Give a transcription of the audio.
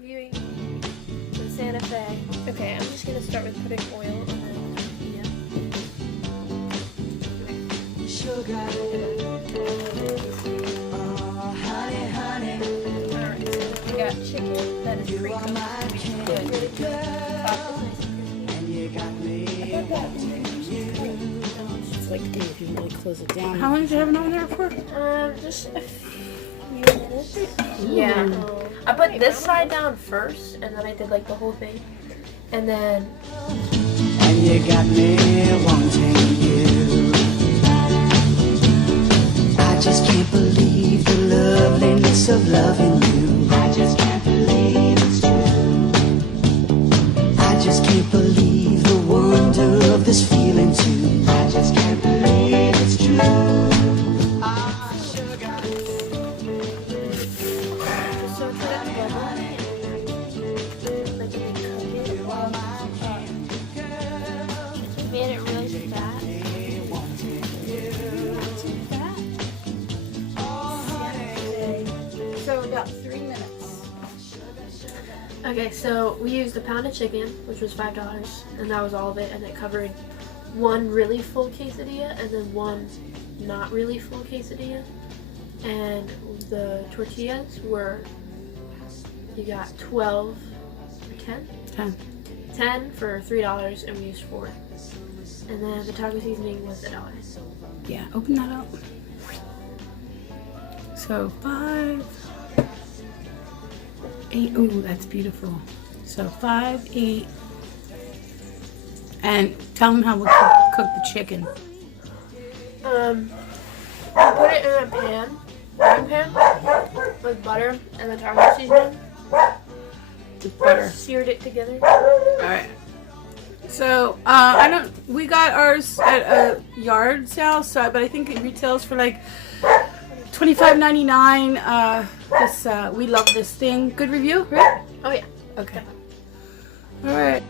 reviewing the Santa Fe. Okay, I'm just gonna start with putting oil on the tortilla. Sugar. Oh, honey, honey. Alright, so we got chicken that is pre-cooked. Good. Really good. And you got me wanting you. It's like, dude, if you really close it down. How long did you have it on there for? Just a few minutes. Yeah. I put this side down first, and then I did like the whole thing. And then... And you got me wanting you. I just can't believe the loveliness of loving you. I just can't believe it's true. I just can't believe the wonder of this feeling too. I just can't believe it's true. Ah, sugar. So put it together. Like you made it really fat. So we got 3 minutes. Okay, so we used a pound of chicken, which was $5, and that was all of it, and it covered one really full quesadilla and then one not really full quesadilla. And the tortillas were, you got 12 or 10? 10. 10 for $3, and we used 4. And then the taco seasoning was $1. Yeah, open that up. So 5, 8. Ooh, that's beautiful. So 5, 8. And tell them how we cook the chicken. I put it in a frying pan, with butter and the taco seasoning. With butter. Seared it together. Alright. So, we got ours at a yard sale, but I think it retails for like $25.99. We love this thing. Good review, right? Oh yeah. Okay. Alright.